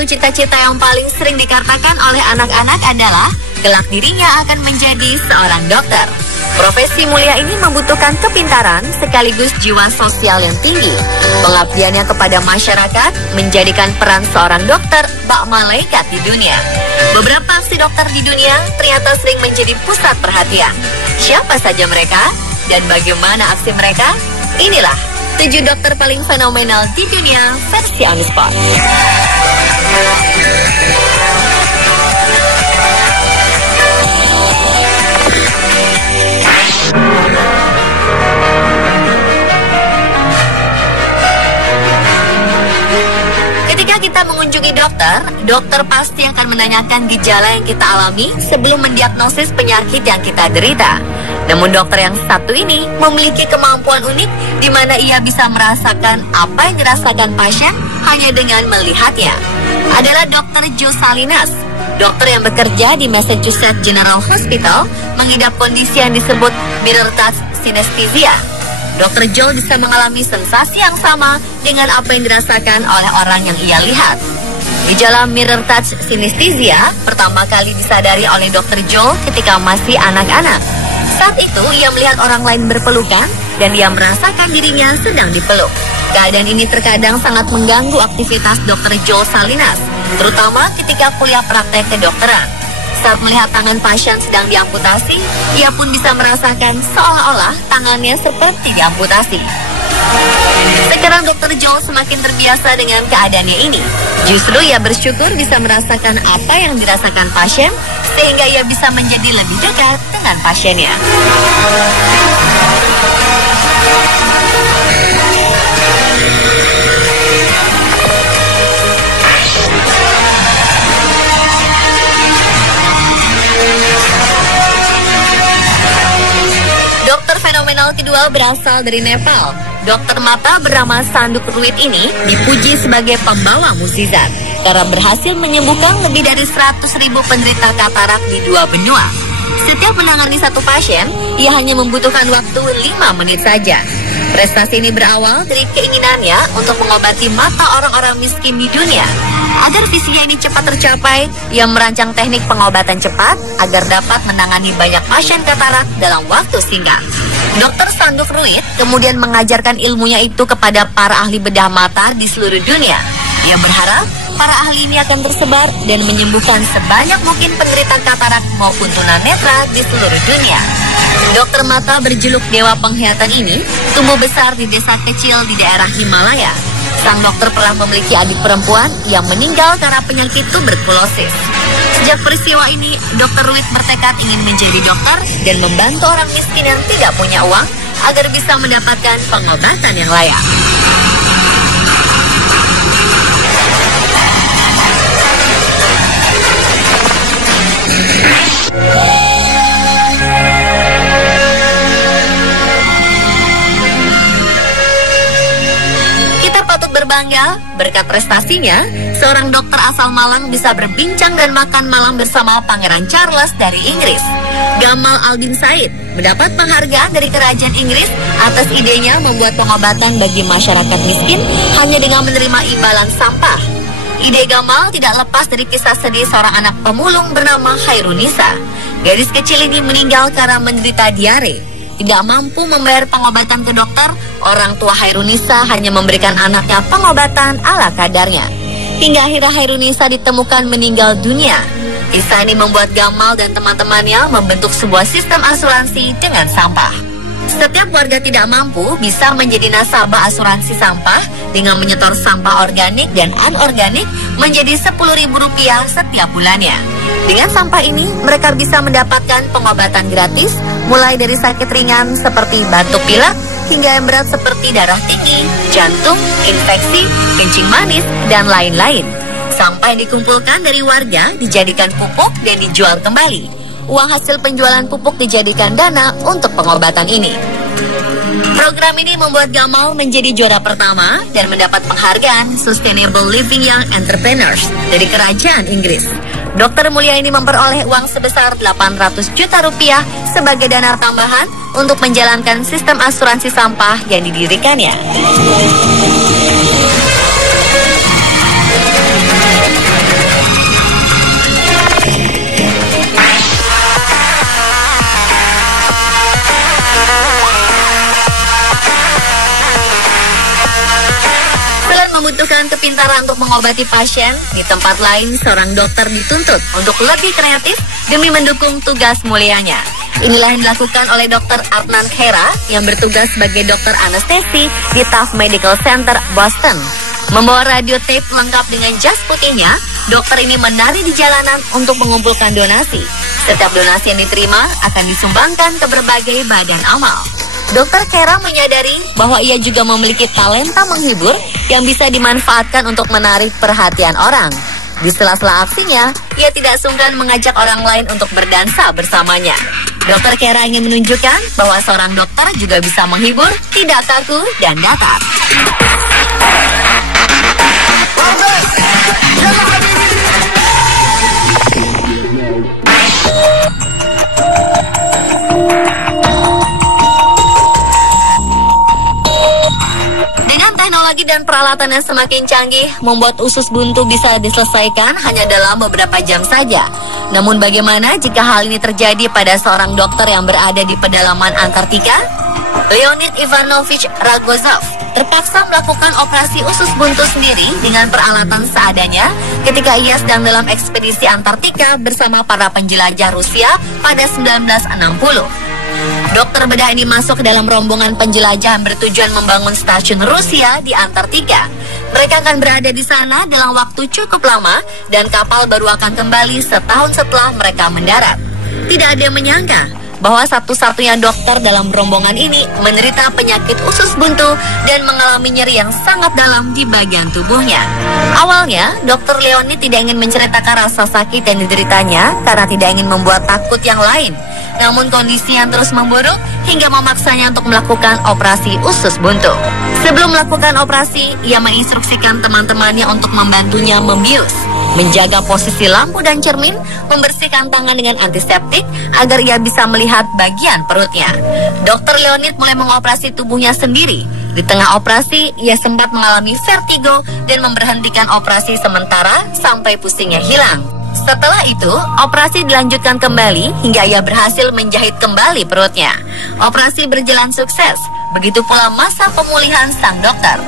satu cita-cita yang paling sering dikatakan oleh anak-anak adalah kelak dirinya akan menjadi seorang dokter. Profesi mulia ini membutuhkan kepintaran sekaligus jiwa sosial yang tinggi. Pengabdiannya kepada masyarakat menjadikan peran seorang dokter bak malaikat di dunia. Beberapa aksi dokter di dunia ternyata sering menjadi pusat perhatian. Siapa saja mereka dan bagaimana aksi mereka? Inilah 7 dokter paling fenomenal di dunia versi on the spot. Ketika kita mengunjungi dokter pasti akan menanyakan gejala yang kita alami sebelum mendiagnosis penyakit yang kita derita. Namun dokter yang satu ini memiliki kemampuan unik di mana ia bisa merasakan apa yang dirasakan pasien hanya dengan melihatnya. Adalah Dr. Joe Salinas, dokter yang bekerja di Massachusetts General Hospital, mengidap kondisi yang disebut mirror touch synesthesia. Dr. Joe bisa mengalami sensasi yang sama dengan apa yang dirasakan oleh orang yang ia lihat. Gejala mirror touch synesthesia pertama kali disadari oleh Dr. Joe ketika masih anak-anak. Saat itu ia melihat orang lain berpelukan dan ia merasakan dirinya sedang dipeluk. Keadaan ini terkadang sangat mengganggu aktivitas Dr. Joe Salinas, terutama ketika kuliah praktek kedokteran. Saat melihat tangan pasien sedang diamputasi, ia pun bisa merasakan seolah-olah tangannya seperti diamputasi. Sekarang Dr. Joe semakin terbiasa dengan keadaannya ini. Justru ia bersyukur bisa merasakan apa yang dirasakan pasien, sehingga ia bisa menjadi lebih dekat dengan pasiennya. Dokter fenomenal kedua berasal dari Nepal. Dokter mata bernama Sanduk Ruit ini dipuji sebagai pembawa mukjizat karena berhasil menyembuhkan lebih dari 100.000 penderita katarak di 2 benua. Setiap menangani satu pasien, ia hanya membutuhkan waktu 5 menit saja. Prestasi ini berawal dari keinginannya untuk mengobati mata orang-orang miskin di dunia. Agar visinya ini cepat tercapai, ia merancang teknik pengobatan cepat agar dapat menangani banyak pasien katarak dalam waktu singkat. Dr. Sanduk Ruit kemudian mengajarkan ilmunya itu kepada para ahli bedah mata di seluruh dunia. Ia berharap para ahli ini akan tersebar dan menyembuhkan sebanyak mungkin penderita katarak maupun tunanetra di seluruh dunia. Dokter mata berjuluk Dewa Penglihatan ini tumbuh besar di desa kecil di daerah Himalaya. Sang dokter pernah memiliki adik perempuan yang meninggal karena penyakit tuberkulosis. Sejak peristiwa ini, Dr. Ruit bertekad ingin menjadi dokter dan membantu orang miskin yang tidak punya uang agar bisa mendapatkan pengobatan yang layak. Berbangga, berkat prestasinya, seorang dokter asal Malang bisa berbincang dan makan malam bersama Pangeran Charles dari Inggris. Gamal Albin Said mendapat penghargaan dari kerajaan Inggris atas idenya membuat pengobatan bagi masyarakat miskin hanya dengan menerima imbalan sampah. Ide Gamal tidak lepas dari kisah sedih seorang anak pemulung bernama Hairunisa. Gadis kecil ini meninggal karena menderita diare. Tidak mampu membayar pengobatan ke dokter, orang tua Hairunisa hanya memberikan anaknya pengobatan ala kadarnya. Hingga akhirnya Hairunisa ditemukan meninggal dunia. Kisah ini membuat Gamal dan teman-temannya membentuk sebuah sistem asuransi dengan sampah. Setiap warga tidak mampu bisa menjadi nasabah asuransi sampah dengan menyetor sampah organik dan anorganik menjadi Rp10.000 setiap bulannya. Dengan sampah ini, mereka bisa mendapatkan pengobatan gratis, mulai dari sakit ringan seperti batuk pilek, hingga yang berat seperti darah tinggi, jantung, infeksi, kencing manis, dan lain-lain. Sampah yang dikumpulkan dari warga dijadikan pupuk dan dijual kembali. Uang hasil penjualan pupuk dijadikan dana untuk pengobatan ini. Program ini membuat Gamal menjadi juara pertama dan mendapat penghargaan Sustainable Living Young Entrepreneurs dari Kerajaan Inggris. Dokter mulia ini memperoleh uang sebesar Rp800 juta sebagai dana tambahan untuk menjalankan sistem asuransi sampah yang didirikannya. membutuhkan kepintaran untuk mengobati pasien, di tempat lain seorang dokter dituntut untuk lebih kreatif demi mendukung tugas mulianya. Inilah yang dilakukan oleh Dr. Adnan Khera yang bertugas sebagai dokter anestesi di Taft Medical Center, Boston. Membawa radio tape lengkap dengan jas putihnya, dokter ini menari di jalanan untuk mengumpulkan donasi. Setiap donasi yang diterima akan disumbangkan ke berbagai badan amal. Dr. Khera menyadari bahwa ia juga memiliki talenta menghibur yang bisa dimanfaatkan untuk menarik perhatian orang. Di sela-sela aksinya, ia tidak sungkan mengajak orang lain untuk berdansa bersamanya. Dr. Khera ingin menunjukkan bahwa seorang dokter juga bisa menghibur, tidak kaku dan datar. Dengan teknologi dan peralatan yang semakin canggih, membuat usus buntu bisa diselesaikan hanya dalam beberapa jam saja. Namun bagaimana jika hal ini terjadi pada seorang dokter yang berada di pedalaman Antartika? Leonid Ivanovich Rogozov terpaksa melakukan operasi usus buntu sendiri dengan peralatan seadanya ketika ia sedang dalam ekspedisi Antartika bersama para penjelajah Rusia pada 1960. Dokter bedah ini masuk ke dalam rombongan penjelajah yang bertujuan membangun stasiun Rusia di Antartika. Mereka akan berada di sana dalam waktu cukup lama dan kapal baru akan kembali setahun setelah mereka mendarat. Tidak ada yang menyangka bahwa satu-satunya dokter dalam rombongan ini menderita penyakit usus buntu dan mengalami nyeri yang sangat dalam di bagian tubuhnya. Awalnya, Dr. Leonid tidak ingin menceritakan rasa sakit yang dideritanya karena tidak ingin membuat takut yang lain. Namun kondisi yang terus memburuk hingga memaksanya untuk melakukan operasi usus buntu. Sebelum melakukan operasi, ia menginstruksikan teman-temannya untuk membantunya membius, menjaga posisi lampu dan cermin, membersihkan tangan dengan antiseptik agar ia bisa melihat bagian perutnya. Dr. Leonid mulai mengoperasi tubuhnya sendiri. Di tengah operasi, ia sempat mengalami vertigo dan memberhentikan operasi sementara sampai pusingnya hilang. Setelah itu, operasi dilanjutkan kembali hingga ia berhasil menjahit kembali perutnya. Operasi berjalan sukses, begitu pula masa pemulihan sang dokter.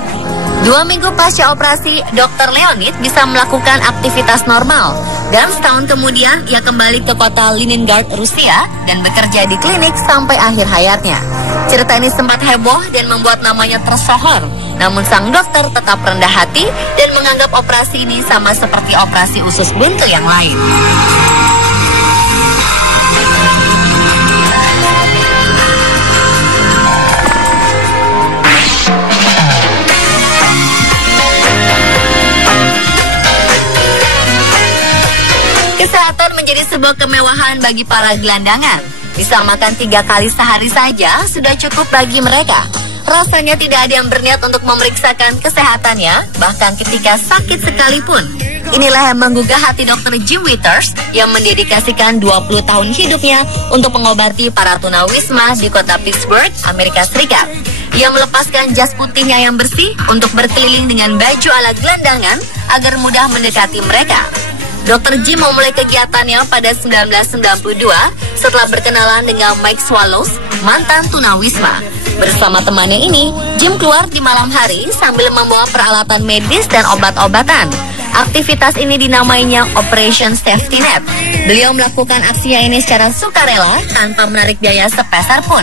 2 minggu pasca operasi, Dr. Leonid bisa melakukan aktivitas normal. Dan setahun kemudian, ia kembali ke kota Leningrad, Rusia, dan bekerja di klinik sampai akhir hayatnya. Cerita ini sempat heboh dan membuat namanya tersohor. Namun sang dokter tetap rendah hati dan menganggap operasi ini sama seperti operasi usus buntu yang lain. Kesehatan menjadi sebuah kemewahan bagi para gelandangan. Bisa makan 3 kali sehari saja sudah cukup bagi mereka. Rasanya tidak ada yang berniat untuk memeriksakan kesehatannya, bahkan ketika sakit sekalipun. Inilah yang menggugah hati Dr. Jim Withers yang mendedikasikan 20 tahun hidupnya untuk mengobati para tunawisma di kota Pittsburgh, Amerika Serikat. Ia melepaskan jas putihnya yang bersih untuk berkeliling dengan baju ala gelandangan agar mudah mendekati mereka. Dr. Jim memulai kegiatannya pada 1992 setelah berkenalan dengan Mike Swallows, mantan tunawisma. Bersama temannya ini, Jim keluar di malam hari sambil membawa peralatan medis dan obat-obatan. Aktivitas ini dinamainya Operation Safety Net. Beliau melakukan aksinya ini secara sukarela tanpa menarik biaya sepeser pun.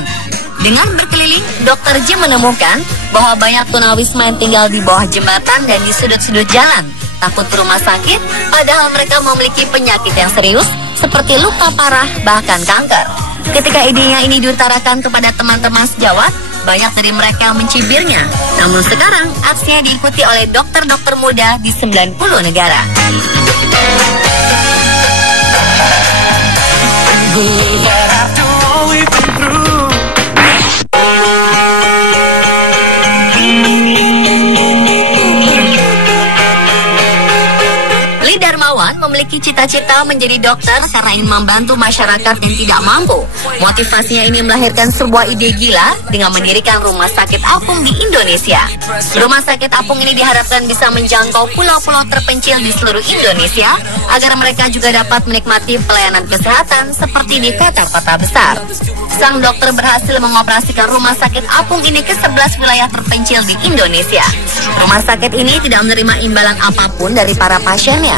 Dengan berkeliling, Dr. Jim menemukan bahwa banyak tunawisma yang tinggal di bawah jembatan dan di sudut-sudut jalan. Takut ke rumah sakit, padahal mereka memiliki penyakit yang serius seperti luka parah, bahkan kanker. Ketika idenya ini diutarakan kepada teman-teman sejawat, banyak dari mereka mencibirnya. Namun sekarang, aksinya diikuti oleh dokter-dokter muda di 90 negara. memiliki cita-cita menjadi dokter karena ingin membantu masyarakat yang tidak mampu. Motivasinya ini melahirkan sebuah ide gila dengan mendirikan rumah sakit apung di Indonesia. Rumah sakit apung ini diharapkan bisa menjangkau pulau-pulau terpencil di seluruh Indonesia agar mereka juga dapat menikmati pelayanan kesehatan seperti di kota-kota besar. Sang dokter berhasil mengoperasikan rumah sakit apung ini ke 11 wilayah terpencil di Indonesia. Rumah sakit ini tidak menerima imbalan apapun dari para pasiennya.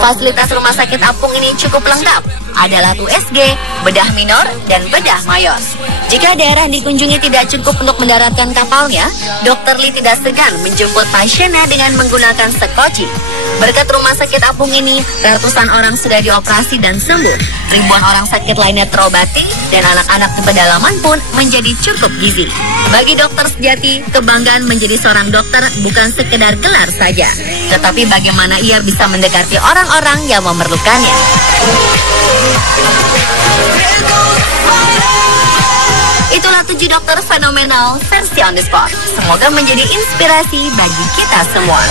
Fasilitas rumah sakit apung ini cukup lengkap. Ada alat USG, bedah minor, dan bedah mayor. Jika daerah dikunjungi tidak cukup untuk mendaratkan kapalnya, Dr. Lee tidak segan menjemput pasiennya dengan menggunakan sekoci. Berkat rumah sakit apung ini, ratusan orang sudah dioperasi dan sembuh. Ribuan orang sakit lainnya terobati, dan anak-anak di pedalaman pun menjadi cukup gizi. Bagi dokter sejati, kebanggaan menjadi seorang dokter bukan sekedar gelar saja, tetapi bagaimana ia bisa mendekati orang-orang yang memerlukannya. Itulah 7 dokter fenomenal versi on the spot. Semoga menjadi inspirasi bagi kita semua.